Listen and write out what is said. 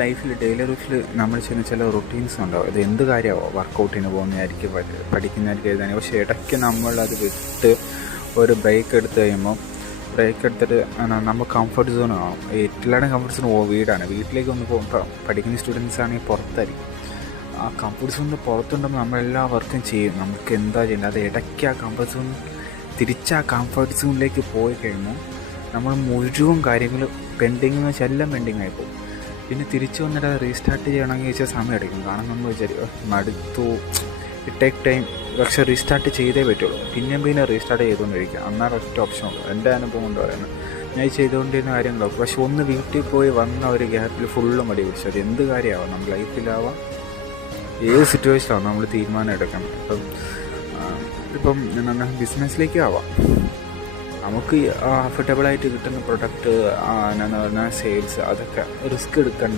ലൈഫിൽ ഡെയിലി ലൈഫിൽ നമ്മൾ ചെയ്യുന്ന ചില റുട്ടീൻസ് ഉണ്ടാവും. ഇത് എന്ത് കാര്യമാവോ, വർക്കൗട്ടിന് പോകുന്നതായിരിക്കും, പഠിക്കുന്നതായിരിക്കും, എഴുതാനും. പക്ഷേ ഇടയ്ക്ക് നമ്മളത് വിട്ട് ഒരു ബ്രേക്ക് എടുത്ത് കഴിയുമ്പോൾ നമ്മൾ കംഫർട്ട് സോൺ ആവും. എല്ലാവരുടെയും കംഫർട്ട് സോൺ വീടാണ്. വീട്ടിലേക്ക് ഒന്ന് പോകുമ്പോൾ പഠിക്കുന്ന സ്റ്റുഡൻസ് ആണെങ്കിൽ പുറത്തായിരിക്കും. ആ കംഫർട്ട് സോണിന് പുറത്തുണ്ടെങ്കിൽ നമ്മളെല്ലാ വർക്കും ചെയ്യും. നമുക്ക് എന്താ ചെയ്യേണ്ടത്, അത് ഇടയ്ക്ക് ആ കംഫർട്ട് സോൺ തിരിച്ച് ആ കംഫർട്ട് സോണിലേക്ക് പോയി കഴിയുമ്പോൾ നമ്മൾ മുഴുവൻ കാര്യങ്ങൾ പെൻഡിങ് എന്ന് വെച്ചാൽ എല്ലാം പെൻഡിങ് ആയിപ്പോകും. പിന്നെ തിരിച്ചു വന്നിട്ട് അത് റീസ്റ്റാർട്ട് ചെയ്യണമെങ്കിൽ വെച്ചാൽ സമയം എടുക്കും. കാരണം നമ്മൾ വിചാരിക്കും മടുത്തു, ഇറ്റ് ടേക്ക് ടൈം. പക്ഷേ റീസ്റ്റാർട്ട് ചെയ്തേ പറ്റുള്ളൂ. പിന്നെ റീസ്റ്റാർട്ട് ചെയ്തുകൊണ്ടിരിക്കുക. എന്നാൽ ഒറ്റ ഓപ്ഷൻ ഉള്ളൂ. എൻ്റെ അനുഭവം കൊണ്ട് പറയുന്നത്, ഞാൻ ചെയ്തുകൊണ്ടിരുന്ന കാര്യങ്ങളൊക്കെ. പക്ഷെ ഒന്ന് വീട്ടിൽ പോയി വന്ന ഒരു ഗ്യാപ്പിൽ ഫുള്ള് മടി പിടിച്ചു. അത് എന്ത് കാര്യമാവാം, നമ്മൾ ലൈഫിലാവാം, ഏത് സിറ്റുവേഷനാവും നമ്മൾ തീരുമാനം എടുക്കണം. ഇപ്പം എന്താ ബിസിനസ്സിലേക്ക് ആവാം. നമുക്ക് അഫോർഡബിളായിട്ട് കിട്ടുന്ന പ്രൊഡക്റ്റ്, എന്നാന്ന് പറഞ്ഞാൽ സെയിൽസ്, അതൊക്കെ റിസ്ക് എടുക്കണ്ട.